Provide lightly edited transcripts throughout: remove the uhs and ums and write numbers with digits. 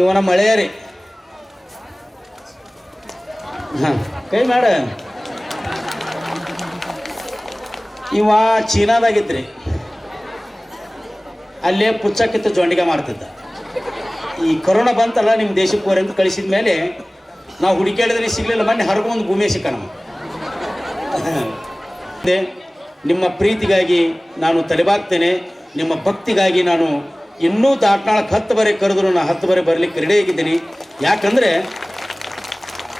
ಇವನ ಮಳೆಯರಿ ಕೈ ಮಾಡ ಇವ ಚೀನಾದಾಗಿದ್ರಿ ಅಲ್ಲೇ ಪುಚ್ಚಕ್ಕಿತ್ತು ಜೊಂಡಿಗೆ ಮಾಡ್ತಿದ್ದ. ಈ ಕೊರೋನಾ ಬಂತಲ್ಲ ನಿಮ್ಮ ದೇಶಕ್ಕೆ ಹೋರಿ ಅಂತ ಕಳಿಸಿದ ಮೇಲೆ ನಾವು ಹುಡುಕಾಡಿದ್ರೆ ಸಿಗ್ಲಿಲ್ಲ. ಮೊನ್ನೆ ಹೊರಗೊಂದು ಭೂಮಿ ಸಿಕ್ಕ ನಮ್ಮ ನಿಮ್ಮ ಪ್ರೀತಿಗಾಗಿ ನಾನು ತಲೆಬಾಗ್ತೇನೆ. ನಿಮ್ಮ ಭಕ್ತಿಗಾಗಿ ನಾನು ಇನ್ನೂ ದಾಟ್ನಾಳಕ್ಕೆ 10 ಬಾರಿ ಕರೆದ್ರು ನಾನು 10 ಬಾರಿ ಬರಲಿಕ್ಕೆ ರೆಡಿ ಆಗಿದ್ದೀನಿ. ಯಾಕಂದರೆ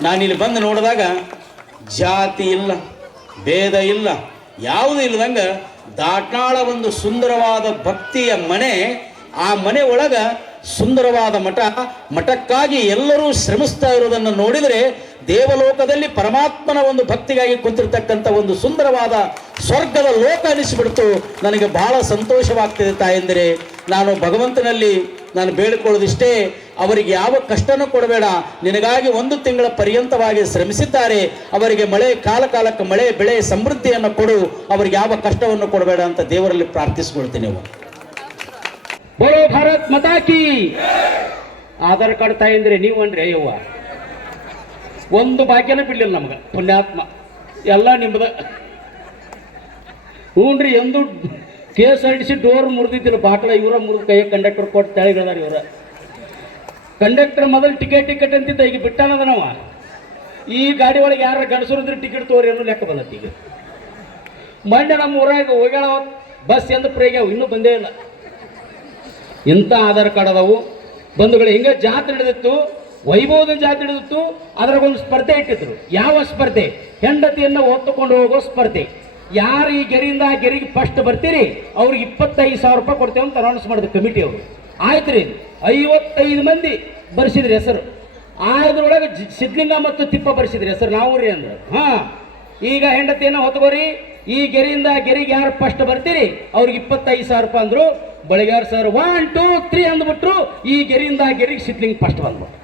ನಾನಿಲ್ಲಿ ಬಂದು ನೋಡಿದಾಗ ಜಾತಿ ಇಲ್ಲ, ಭೇದ ಇಲ್ಲ, ಯಾವುದೂ ಇಲ್ಲದಂಗೆ ದಾಟ್ನಾಳ ಒಂದು ಸುಂದರವಾದ ಭಕ್ತಿಯ ಮನೆ. ಆ ಮನೆ ಒಳಗೆ ಸುಂದರವಾದ ಮಠ. ಮಠಕ್ಕಾಗಿ ಎಲ್ಲರೂ ಶ್ರಮಿಸ್ತಾ ಇರೋದನ್ನು ನೋಡಿದರೆ ದೇವಲೋಕದಲ್ಲಿ ಪರಮಾತ್ಮನ ಒಂದು ಭಕ್ತಿಗಾಗಿ ಕುಂತಿರ್ತಕ್ಕಂಥ ಒಂದು ಸುಂದರವಾದ ಸ್ವರ್ಗದ ಲೋಕ ಅನಿಸಿಬಿಡ್ತು. ನನಗೆ ಬಹಳ ಸಂತೋಷವಾಗ್ತಿದೆ ತಾಯಂದಿರೆ. ನಾನು ಭಗವಂತನಲ್ಲಿ ನಾನು ಬೇಡಿಕೊಳ್ಳೋದಿಷ್ಟೇ, ಅವರಿಗೆ ಯಾವ ಕಷ್ಟನೂ ಕೊಡಬೇಡ. ನಿನಗಾಗಿ 1 ತಿಂಗಳ ಪರ್ಯಂತವಾಗಿ ಶ್ರಮಿಸಿದ್ದಾರೆ. ಅವರಿಗೆ ಮಳೆ ಕಾಲಕ್ಕೆ ಮಳೆ ಬೆಳೆ ಸಮೃದ್ಧಿಯನ್ನು ಕೊಡು. ಅವರಿಗೆ ಯಾವ ಕಷ್ಟವನ್ನು ಕೊಡಬೇಡ ಅಂತ ದೇವರಲ್ಲಿ ಪ್ರಾರ್ಥಿಸ್ಕೊಳ್ತೀನಿ. ಬೋಲೋ ಭಾರತ್ ಮಾತಾ ಕಿ. ಆಧಾರ್ ಕಾರ್ಡ್ ತಾಯಂದ್ರೆ ನೀವು ಅನ್ರಿ ಯವ್ವ ಒಂದು ಭಾಗ್ಯನ ಬಿಡ್ಲಿಲ್ಲ ನಮ್ಗೆ. ಪುಣ್ಯಾತ್ಮ ಎಲ್ಲ ನಿಮ್ಮದ. ಹ್ಞೂನ್ರಿ, ಎಂದು KSRTC ಡೋರ್ ಮುರಿದಿದ್ದಿಲ್ಲ, ಬಾಟ್ಲ ಇವರ ಮುರಿದು ಕೈ ಕಂಡಕ್ಟರ್ ಕೊಟ್ಟು ತೆಳಗಿದಾರ. ಇವರ ಕಂಡಕ್ಟರ್ ಮೊದಲು ಟಿಕೆಟ್ ಅಂತಿದ್ದ, ಈಗ ಬಿಟ್ಟಾನದ ನಾವ. ಈ ಗಾಡಿ ಒಳಗೆ ಯಾರು ಗಣಸರಿದ್ರೆ ಟಿಕೆಟ್ ತೋರಿ ಅನ್ನೋ ಲೆಕ್ಕ ಬಂದತ್ತಿ. ಈಗ ಮೊನ್ನೆ ನಮ್ಮ ಊರಾಗ ಹೋಗ್ಯಾಳ ಬಸ್ ಎಂದು ಪ್ರೇಗ್ಯಾವ, ಇನ್ನೂ ಬಂದೇ ಇಲ್ಲ. ಇಂಥ ಆಧಾರ್ ಕಾರ್ಡ್ ಅದಾವು ಬಂಧುಗಳು. ಹಿಂಗೆ ಜಾತ್ರೆ ಹಿಡಿದಿತ್ತು, ವೈಭವದ ಜಾತ್ರೆ ಹಿಡಿದಿತ್ತು. ಅದ್ರಾಗೊಂದು ಸ್ಪರ್ಧೆ ಇಟ್ಟಿದ್ರು. ಯಾವ ಸ್ಪರ್ಧೆ? ಹೆಂಡತಿಯನ್ನು ಹೊತ್ತುಕೊಂಡು ಹೋಗೋ ಸ್ಪರ್ಧೆ. ಯಾರು ಈ ಗೆರೆಯಿಂದ ಆ ಗೆರೆಗೆ ಫಸ್ಟ್ ಬರ್ತೀರಿ ಅವ್ರಿಗೆ 25,000 ರೂಪಾಯಿ ಕೊಡ್ತೇವೆ ಅಂತ ಅನೌನ್ಸ್ ಮಾಡಿದ್ರು ಕಮಿಟಿ ಅವರು. ಆಯ್ತು ರೀ, 55 ಮಂದಿ ಬರ್ಸಿದ್ರಿ ಹೆಸರು. ಅದ್ರೊಳಗೆ ಸಿದ್ಲಿಂಗ ಮತ್ತು ತಿಪ್ಪ ಬರ್ಸಿದ್ರಿ ಹೆಸರು. ನಾವು ರೀ ಅಂದ್ರೆ ಈಗ ಹೆಂಡತಿಯನ್ನು ಹೊತ್ಕೋರಿ, ಈ ಗೆರೆಯಿಂದ ಆ ಗೆರೆಗೆ ಯಾರು ಫಸ್ಟ್ ಬರ್ತೀರಿ ಅವ್ರಿಗೆ 25,000 ರೂಪಾಯಿ ಅಂದ್ರು. ಬಳಿಗಾರ್ ಸರ್ 1 2 3 ಅಂದ್ಬಿಟ್ರು. ಈ ಗೆರೆಯಿಂದ ಆ ಗೆರೆಗೆ ಸಿದ್ಲಿಂಗ್ ಫಸ್ಟ್ ಬಂದ್ಬಿಟ್ಟು.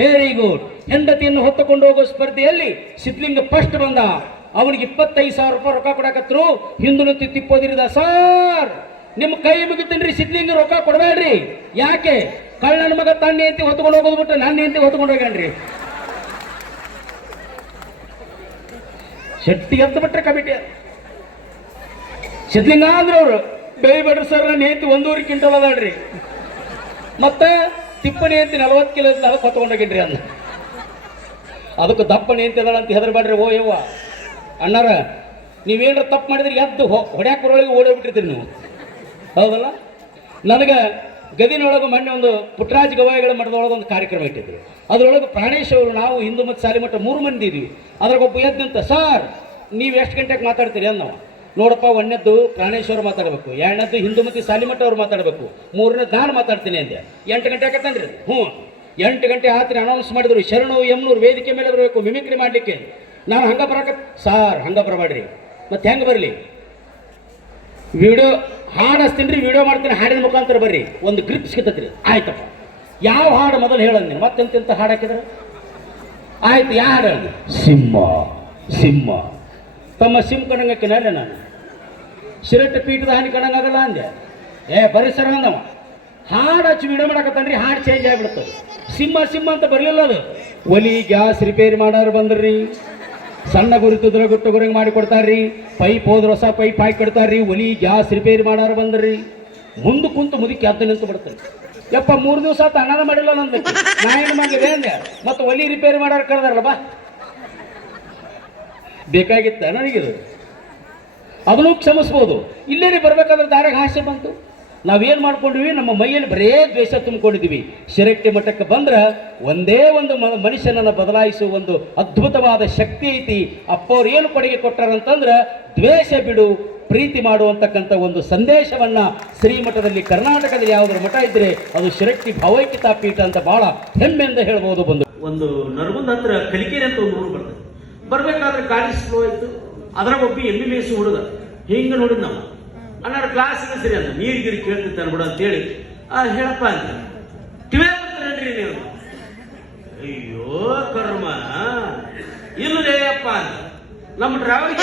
Very good. ಹೆಂಡತಿಯನ್ನು ಹೊತ್ತುಕೊಂಡು ಹೋಗೋ ಸ್ಪರ್ಧೆಯಲ್ಲಿ ಸಿದ್ಲಿಂಗ ಫಸ್ಟ್ ಬಂದ. ಅವನಿಗೆ 25,000 ರೂಪಾಯಿ ರೊಕ್ಕ ಕೊಡಕತ್ರು. ಹಿಂದೂ ತಿಪ್ಪೋದಿರಿದ, ಸರ್ ನಿಮ್ಮ ಕೈ ಮುಗಿತೀನ್ರಿ, ಸಿದ್ಲಿಂಗ ರೊಕ್ಕ ಕೊಡಬೇಡ್ರಿ. ಯಾಕೆ? ಕಳ್ಳನ ಮಗ ತನ್ನ ಹೆಂಡತಿ ಹೊತ್ಕೊಂಡು ಹೋಗೋದು ಬಿಟ್ಟು ನನ್ನ ಹೆಂಡತಿ ಹೊತ್ಕೊಂಡು ಹೋಗ್ಯಾನ್ರಿ. ಶೆಟ್ಟಿ ಎತ್ತ ಬಿಟ್ರೆ ಕಮಿಟಿ. ಸಿದ್ಲಿಂಗ ಅಂದ್ರೆ ಅವರು ಬೇಯ್ಬೇಡ್ರಿ ಸರ್, ನನ್ನ ಹೆಂಡತಿ 1.5 ಕ್ವಿಂಟಲ್ ಅದಾಳ್ರಿ. ಮತ್ತೆ ತಿಪ್ಪನಿ ಹೆಂಡತಿ 40 ಕಿಲೋ ಇದ್ದ, ಅದಕ್ಕೆ ಹೊತ್ಕೊಂಡೋಗಿನ್ರಿ ಅಂದ. ಅದಕ್ಕೆ ದಪ್ಪನಿ ಹೆಂಡತಿ ಅದಾಳ ಅಂತ ಹೆದರ್ಬೇಡ್ರಿ. ಓ ಯವ್ವ ಅಣ್ಣಾರ, ನೀವೇನಾರ ತಪ್ಪು ಮಾಡಿದ್ರೆ ಎದ್ದು ಹೊಡ್ಯಾಕೊರೊಳಗೆ ಓಡೋಗ್ಬಿಟ್ಟಿರ್ತೀರಿ ನೀವು, ಹೌದಲ್ಲ? ನನಗೆ ಗದಿನೊಳಗೆ ಮೊನ್ನೆ ಒಂದು ಪುಟ್ಟರಾಜ ಗವಾಯಿಗಳ ಮಠದೊಳಗೆ ಒಂದು ಕಾರ್ಯಕ್ರಮ ಇಟ್ಟಿದ್ರು. ಅದರೊಳಗೆ ಪ್ರಾಣೇಶ್ ಅವರು, ನಾವು ಹಿಂದೂ ಮತ್ತು ಸಾಲಿಮಠ 3 ಮಂದಿ ಇದ್ವಿ. ಅದ್ರಾಗೊಬ್ಬ ಎದ್ದಂತ, ಸರ್ ನೀವು ಎಷ್ಟು ಗಂಟೆಗೆ ಮಾತಾಡ್ತೀರಿ ಅನ್ನೋ. ನೋಡಪ್ಪ, 1ನೇದ್ದು ಪ್ರಾಣೇಶ್ವರ ಮಾತಾಡಬೇಕು, 2ನೇದ್ದು ಹಿಂದೂ ಮತ್ತು ಸಾಲಿಮಠ ಅವ್ರು ಮಾತಾಡಬೇಕು, 3ನೇದ್ದು ನಾನು ಮಾತಾಡ್ತೀನಿ ಅಂದೆ. 8 ಗಂಟೆ ಆಕತ್ತನ್ರಿ. 8 ಗಂಟೆ ಆತ್ರಿ ಅನೌನ್ಸ್ ಮಾಡಿದ್ರು. ಶರಣು ಎಮ್ನೂರು ವೇದಿಕೆ ಮೇಲೆ ಬರಬೇಕು ಮಿಮಿಕ್ರಿ ಮಾಡಲಿಕ್ಕೆ. ನಾನು ಹಂಗೆ ಸಾರ್ ಹಂಗೆ ಬರಬೇಡ್ರಿ. ಮತ್ತೆ ಹೆಂಗೆ ಬರಲಿ? ವಿಡಿಯೋ ಹಾಡು ಹಚ್ತೀನಿ ರೀ, ವಿಡಿಯೋ ಮಾಡ್ತೀನಿ, ಹಾಡಿನ ಮುಖಾಂತರ ಬರ್ರಿ, ಒಂದು ಗ್ರಿಪ್ ಸಿಗ್ತತ್ರಿ. ಆಯ್ತಪ್ಪ, ಯಾವ ಹಾಡು ಮೊದಲು ಹೇಳಂದಿನಿ, ಮತ್ತೆಂತೆಂತ ಹಾಡು ಹಾಕಿದ್ರೆ ಆಯ್ತು. ಯಾವ ಹಾಡು ಹೇಳಿ? ಸಿಂಹ ತಮ್ಮ ಸಿಂಹ ಕಣಂಗಕ್ಕಿನಲ್ಲ ನಾನು ಶಿರಟ್ಟ ಪೀಠದ ಹಾನಿ ಕಣಂಗಾಗಲ್ಲ ಅಂದೆ. ಬರೀ ಸರ್ ಅಂದವ. ಹಾಡು ಹಚ್ಚಿ ವಿಡಿಯೋ ಮಾಡಕತ್ತಾನ್ರಿ, ಹಾಡು ಚೇಂಜ್ ಆಗಿಬಿಡ್ತದೆ. ಸಿಂಹ ಅಂತ ಬರಲಿಲ್ಲ. ಅದು ಒಲಿ ಗ್ಯಾಸ್ ರಿಪೇರಿ ಮಾಡೋರು ಬಂದ್ರಿ, ಸಣ್ಣ ಗುರುತಿದ್ರೆ ಗುಟ್ಟು ಗುರಂಗೆ ಮಾಡಿ ಕೊಡ್ತಾರ್ರಿ. ಪೈಪ್ ಹೋದ್ರೆ ಹೊಸ ಪೈಪ್ ಹಾಕಿ ಕೊಡ್ತಾರ್ರಿ. ಒಲಿ ಗ್ಯಾಸ್ ರಿಪೇರಿ ಮಾಡೋರು ಬಂದ್ರಿ. ಮುಂದೆ ಕುಂತು ಮುದುಕಿ ಅದ್ದು ನಿಂತು ಬಿಡ್ತಾರೆ. ಯಪ್ಪ 3 ದಿವಸ ಆತ ಅನ್ನ ಮಾಡಿಲ್ಲ ನಂದಕ್ಕೆ, ನಾ ಏನು ಮಾಡಿದೆ ಅಂದೆ. ಮತ್ತು ಒಲಿ ರಿಪೇರಿ ಮಾಡೋರು ಕರೆದಾರಲ್ಲ, ಬಾ ಬೇಕಾಗಿತ್ತ ನನಗಿದು. ಅದನ್ನು ಕ್ಷಮಿಸ್ಬೋದು. ಇಲ್ಲೇ ಬರ್ಬೇಕಾದ್ರೆ ದಾರಿಗೆ ಹಾಸ್ಯ ಬಂತು. ನಾವೇನು ಮಾಡ್ಕೊಂಡಿವಿ, ನಮ್ಮ ಮೈಯಲ್ಲಿ ಬರೇ ದ್ವೇಷ ತುಂಬಿಕೊಂಡಿದ್ದೀವಿ. ಶಿರಟ್ಟಿ ಮಠಕ್ಕೆ ಬಂದ್ರೆ ಒಂದೇ ಒಂದು ಮನುಷ್ಯನನ್ನು ಬದಲಾಯಿಸುವ ಒಂದು ಅದ್ಭುತವಾದ ಶಕ್ತಿ ಐತಿ. ಅಪ್ಪವ್ರು ಏನು ಕೊಡುಗೆ ಕೊಟ್ಟಾರಂತಂದ್ರೆ, ದ್ವೇಷ ಬಿಡು, ಪ್ರೀತಿ ಮಾಡುವಂತಕ್ಕಂಥ ಒಂದು ಸಂದೇಶವನ್ನು ಶ್ರೀಮಠದಲ್ಲಿ, ಕರ್ನಾಟಕದಲ್ಲಿ ಯಾವುದರ ಮಠ ಇದ್ದರೆ ಅದು ಶಿರಟ್ಟಿ ಭಾವೈಕ್ಯತಾ ಪೀಠ ಅಂತ ಬಹಳ ಹೆಮ್ಮೆಯಿಂದ ಹೇಳ್ಬೋದು. ಒಂದು ನರಗುಂದ ಹತ್ರ ಕಲಿಕೇರಿ ಅಂತ ಒಂದು ಊರು ಬರ್ತದೆ. ಬರಬೇಕಾದ್ರೆ ಗಾಡಿ ಸ್ಲೋ ಆಯಿತು. ಅದ್ರಾಗ ಒಬ್ಬ MBBS ಹುಡುಗ ಹಿಂಗೆ ನೋಡಿದ್ ನಾವು. ಅನ್ನಾರ ಕ್ಲಾಸಿಗೆ ಸರಿ ಅಂತ ನೀರಿಗಿರಿ ಕೇಳ್ತಿರ್ತಾನೆ ಬಿಡು ಅಂತೇಳಿ ಹೇಳಪ್ಪ ಅಂತ ಕಿವ್ಯಾಗ್ರಿ ನೀವು. ಅಯ್ಯೋ ಕರ್ಮ ಇಲ್ಲೇ ಅಪ್ಪ ಅಂತ ನಮ್ಮ ಡ್ರೈವರ್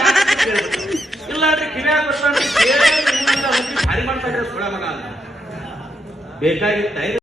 ಇಲ್ಲ ಅಂದ್ರೆ ಕಿವ್ಯಾಗ ಬರ್ತಾನೆ ಭಾರಿ ಮಾಡ್ತಾನೆ ಸುಳ ಮಗ ಅಂತ. ಬೇಕಾಗಿತ್ತ